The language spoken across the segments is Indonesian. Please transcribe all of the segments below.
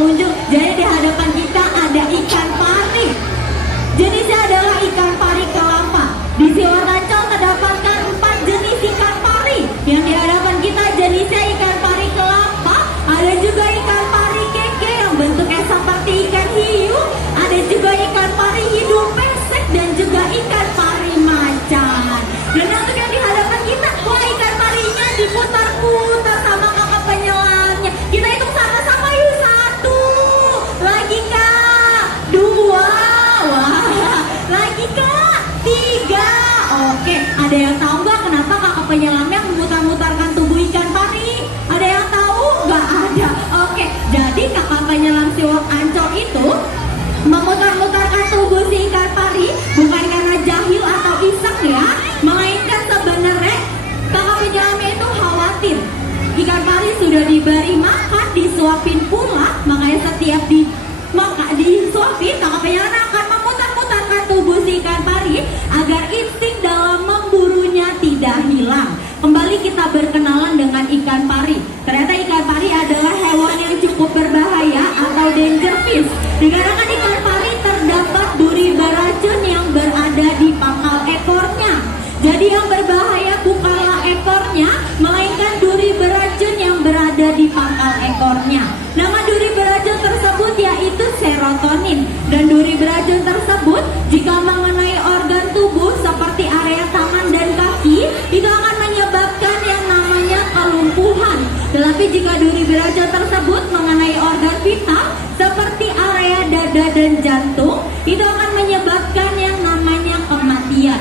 pengunjung. Jadi di hadapan kita ada ikan pari. Jenisnya adalah ikan pari kelapa. Di Siwar Ancol terdapatkan 4 jenis ikan pari. Yang di hadapan kita jenisnya ikan pari kelapa. Ada juga ikan pari keke yang bentuknya seperti ikan hiu. Ada juga ikan pari hidung pesek dan juga ikan pari macan. Dan untuk yang di hadapan kita, wah ikan parinya diputar-putar sama kakak penyelamnya. Kita hitung sama-sama yuk. 1, lagi kak, 2, wah, lagi kak, 3. Oke, ada yang tahu nggak kenapa kakak penyelamnya memutar-mutarkan tubuh ikan pari? Ada yang tahu? Nggak ada. Oke, jadi kakak penyelam Siwar Ancol itu memutar-mutarkan tubuh si ikan pari bukan karena jahil atau iseng ya, melainkan sebenarnya kakak penyelamnya itu khawatir ikan pari sudah diberi makan, disuapin pula, makanya setiap disuapin kakak penyelam akan memutar-mutarkan tubuh si ikan pari agar insting dalam memburunya tidak hilang. Kembali kita berkenalan dengan ikan pari. Ternyata ikan pari adalah hewan yang cukup berbahaya atau danger fish. Dikarenakan ikan pari terdapat duri beracun yang berada di pangkal ekornya. Jadi yang berbahaya bukanlah ekornya, melainkan duri beracun yang berada di pangkal ekornya. Nama duri beracun tersebut yaitu serotonin. Dan duri beracun tersebut jika mengenai organ tubuh seperti area tangan dan kaki, itu akan menyebabkan yang namanya kelumpuhan. Tetapi jika duri beracun tersebut mengenai organ vital seperti area dada dan jantung, itu akan menyebabkan yang namanya kematian.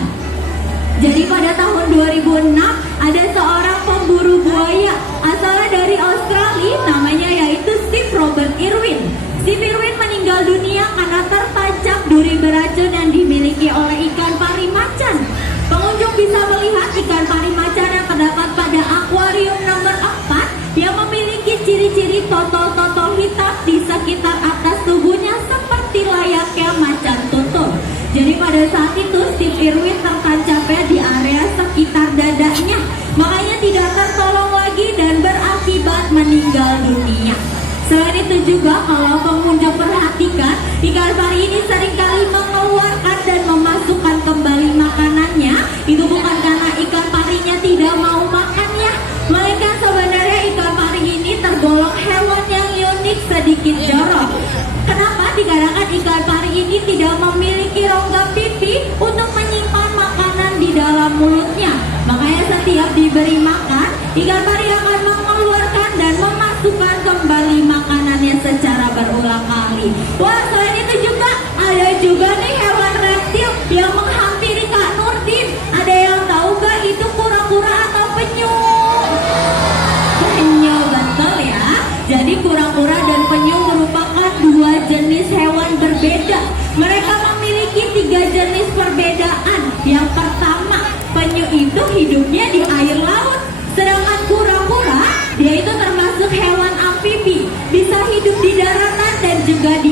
Jadi pada tahun 2006 ada seorang pemburu buaya asalnya dari Australia, namanya yaitu Steve Robert Irwin. Steve Irwin meninggal dunia karena tertancap duri beracun yang dimiliki oleh ikan pari macan. Pengunjung bisa melihat ikan pari macan yang terdapat pada akuarium nomor 4 yang memiliki ciri-ciri totol-totol hitam di sekitar atas tubuhnya seperti layaknya macan tutul. Jadi pada saat itu Steve Irwin tertancapnya di area sekitar dadanya, makanya tidak tertolong lagi dan berakibat meninggal dunia. Selain itu juga kalau pengunjung perhatikan, ikan pari ini seringkali mengeluarkan dan memasukkan kembali makanannya. Itu bukan karena ikan parinya tidak mau makannya, melainkan sebenarnya ikan pari ini tergolong hewan yang unik sedikit jorok. Kenapa? Dikarenakan ikan pari ini tidak memiliki rongga pipi untuk menyimpan makanan di dalam mulutnya. Makanya setiap diberi makan, ikan pari akan mengeluarkan dan memasukkan kembali makanannya secara berulang kali. Wah, selain itu juga ada juga nih hewan reptil yang menghampiri Kak Nurdin. Ada yang tahu gak itu kura-kura atau penyu? Penyu, betul ya. Jadi kura-kura dan penyu merupakan 2 jenis hewan berbeda. Mereka memiliki 3 jenis perbedaan. Yang pertama, penyu itu hidupnya di air laut. Sedangkan kura-kura, dia itu termasuk hewan amfibi, bisa hidup di daratan dan juga di